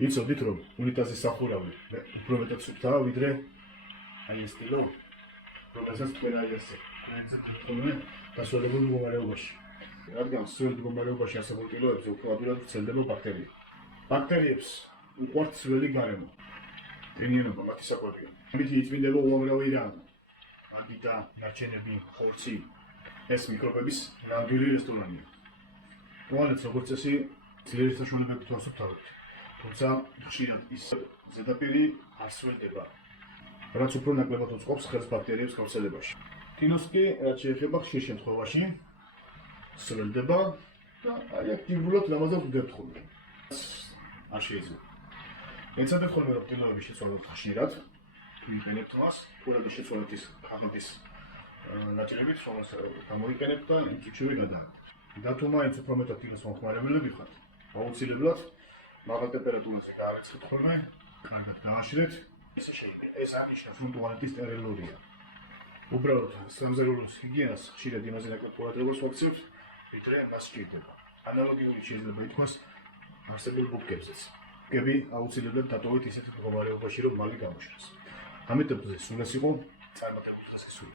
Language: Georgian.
იცოდით რომ უნიტაზის სახურავი უფრო მეტად სუფთაა ვიდრე აი ეს ტილო, რომელსაც თქვენ აი ასე თქვენ დასვენებულ მდგომარეობაში. რადგან სულ მდგომარეობაში არსებულ ტილოებზე უფრო ადვილად ვრცელდება ბაქტერიები. ბაქტერიებს უყვართ ძველი გარემო. ტენიანობა მათი საკვებია. ამით იწმინდება უამრავი რამ. მაგიდა, ნარჩენები, ხორცი, ეს მიკრობების ნამდვილი რესტორანია. უანაც როგორც წესი ძლიერი საშუალებებით ვასუფთავებთ. თუმცა ხშირად ის ზედაპირი არ სველდება. რაც უფრო ნაკლებად უწყობს ხელს ბაქტერიების გავრცელებაში. ტილოს კი რაც შეეხება ხშირ შემთხვევაში სველდება და აი აქტიურად ლამაზად ვდებთ ხოლმე. არ შეიძლება. ეცადეთ ხოლმე რომ ტილოები შეცვალოთ ხშირად, თუ იყენებთ მას, თუ რა შეცვალოთ ის ქაღალდის ნაწილებით, რომელსაც გამოიყენებთ და იქჩივე გადააგდეთ. და თუ მაინც უფრო მეტად ტილოს მომხმარებლები ხართ, აუცილებლად მაღალ ტემპერატურაზე გაარეცხეთ ხოლმე, კარგად გააშლეთ. ესე შეიძლება. ეს აღნიშნავს, რომ ტუალეტი სტერილურია. უბრალოდ სამზარეულოს ჰიგიენას ხშირად იმაზე ნაკლებ ყურადღებას ვაქცევთ, ვიდრე მას სჭირდება. ანალოგიური შეიძლება ითქვას არსებულ ბუქებზეც. ბუქები აუცილებლად დატოვეთ ისეთ მდგომარეობაში, რომ მალე გამოშლას. ამიტომაც სულ ეს იყო წარმატებული დღესასწაული.